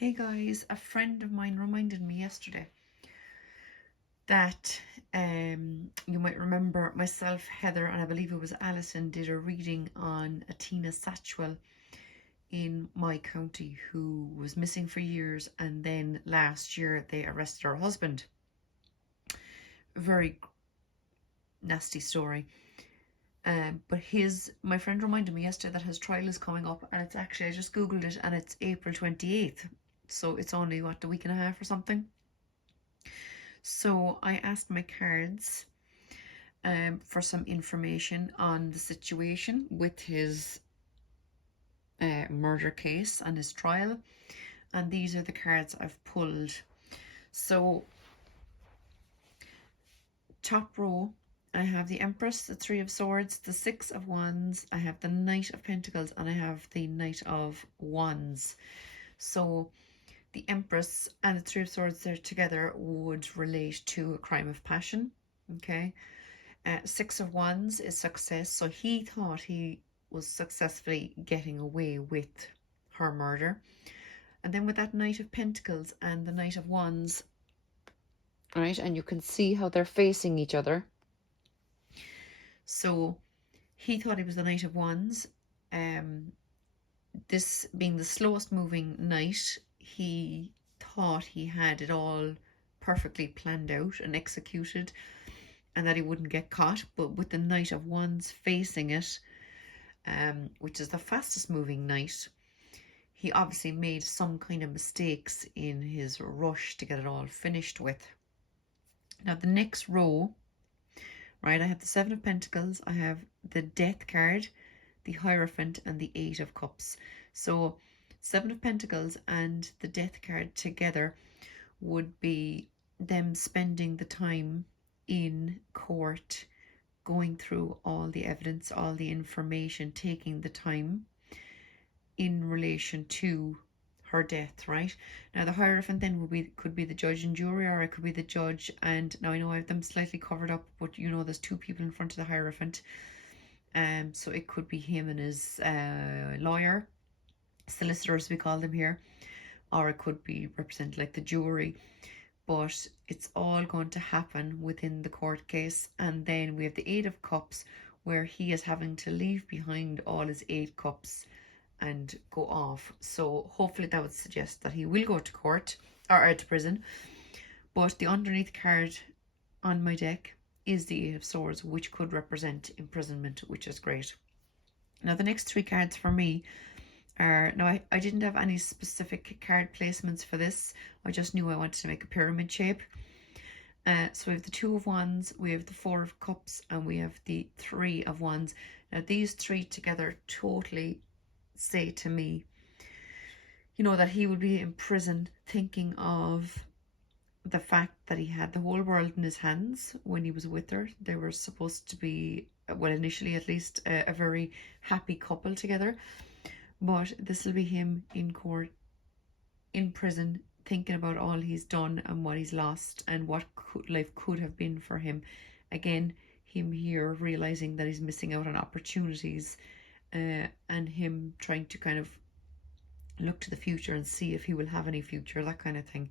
Hey guys, a friend of mine reminded me yesterday that you might remember myself, Heather, and I believe it was Alison did a reading on a Tina Satchwell in my county who was missing for years, and then last year they arrested her husband. A very nasty story. But my friend reminded me yesterday that his trial is coming up, and it's actually, I just googled it, and it's April 28th. So it's only what, a week and a half or something. So I asked my cards for some information on the situation with his murder case and his trial, and these are the cards I've pulled. So top row, I have the Empress, the Three of Swords, the Six of Wands, I have the Knight of Pentacles, and I have the Knight of Wands. So the Empress and the Three of Swords there together would relate to a crime of passion. Okay. Six of Wands is success, so he thought he was successfully getting away with her murder. And then with that Knight of Pentacles and the Knight of Wands, right, and you can see how they're facing each other. So he thought he was the Knight of Wands. This being the slowest moving knight, he thought he had it all perfectly planned out and executed, and that he wouldn't get caught. But with the Knight of Wands facing it, which is the fastest moving knight, he obviously made some kind of mistakes in his rush to get it all finished with. Now the next row, right, I have the Seven of Pentacles, I have the Death card, the Hierophant, and the Eight of Cups. So Seven of Pentacles and the Death card together would be them spending the time in court, going through all the evidence, all the information, taking the time in relation to her death, right? Now the Hierophant then could be the judge and jury, or it could be the judge. And now I know I have them slightly covered up, but you know there's two people in front of the Hierophant. So it could be him and his lawyer, solicitor as we call them here, or it could be represent like the jury. But it's all going to happen within the court case. And then we have the Eight of Cups, where he is having to leave behind all his 8 cups and go off. So hopefully that would suggest that he will go to court or to prison. But the underneath card on my deck is the Eight of Swords, which could represent imprisonment, which is great. Now the next 3 cards for me are, now I didn't have any specific card placements for this. I just knew I wanted to make a pyramid shape. So we have the Two of Wands, we have the Four of Cups, and we have the Three of Wands. Now these 3 together totally say to me, you know, that he would be in prison thinking of the fact that he had the whole world in his hands when he was with her. They were supposed to be, well, initially at least, a very happy couple together. But this will be him in court, in prison, thinking about all he's done and what he's lost and what life could have been for him. Again, him here realizing that he's missing out on opportunities, and him trying to kind of look to the future and see if he will have any future, that kind of thing.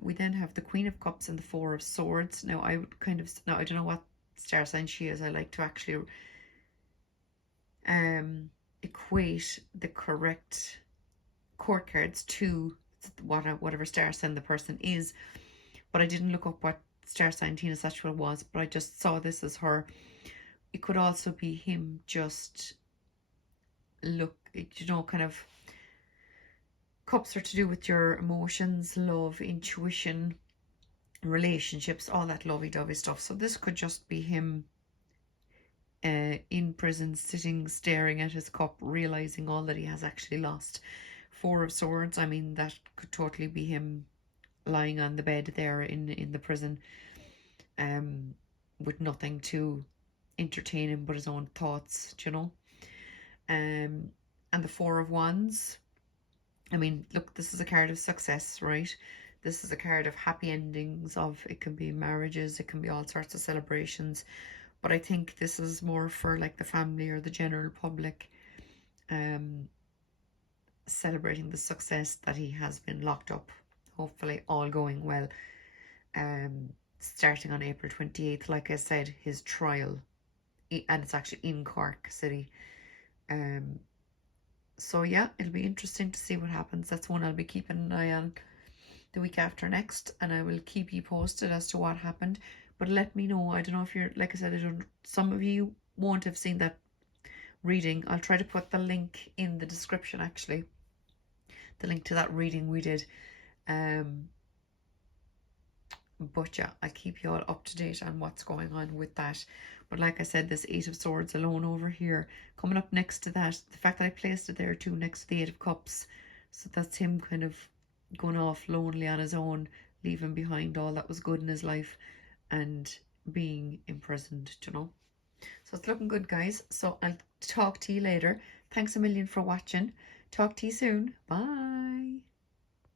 We then have the Queen of Cups and the Four of Swords. Now I would kind of, now I don't know what star sign she is. I like to actually equate the correct court cards to whatever star sign the person is. But I didn't look up what star sign Tina Satchwell was, but I just saw this as her. It could also be him just look, you know, kind of, cups are to do with your emotions, love, intuition, relationships, all that lovey-dovey stuff. So this could just be him in prison, sitting, staring at his cup, realizing all that he has actually lost. Four of Swords, I mean, that could totally be him lying on the bed there in the prison, with nothing to entertain him but his own thoughts, you know. And the Four of Wands, I mean, look, this is a card of success, right? This is a card of happy endings, of, it can be marriages, it can be all sorts of celebrations. But I think this is more for like the family or the general public. celebrating the success that he has been locked up. Hopefully all going well. Starting on April 28th, like I said, his trial, and it's actually in Cork City. So yeah, it'll be interesting to see what happens. That's one I'll be keeping an eye on the week after next, and I will keep you posted as to what happened. But let me know. I don't know if you're, like I said, I don't, some of you won't have seen that reading. I'll try to put the link in the description, actually, the link to that reading we did. But yeah, I'll keep you all up to date on what's going on with that. But like I said, this Eight of Swords alone over here, coming up next to that, the fact that I placed it there too, next to the Eight of Cups, so that's him kind of going off lonely on his own, leaving behind all that was good in his life and being imprisoned, you know. So it's looking good, guys. So I'll talk to you later. Thanks a million for watching. Talk to you soon. Bye.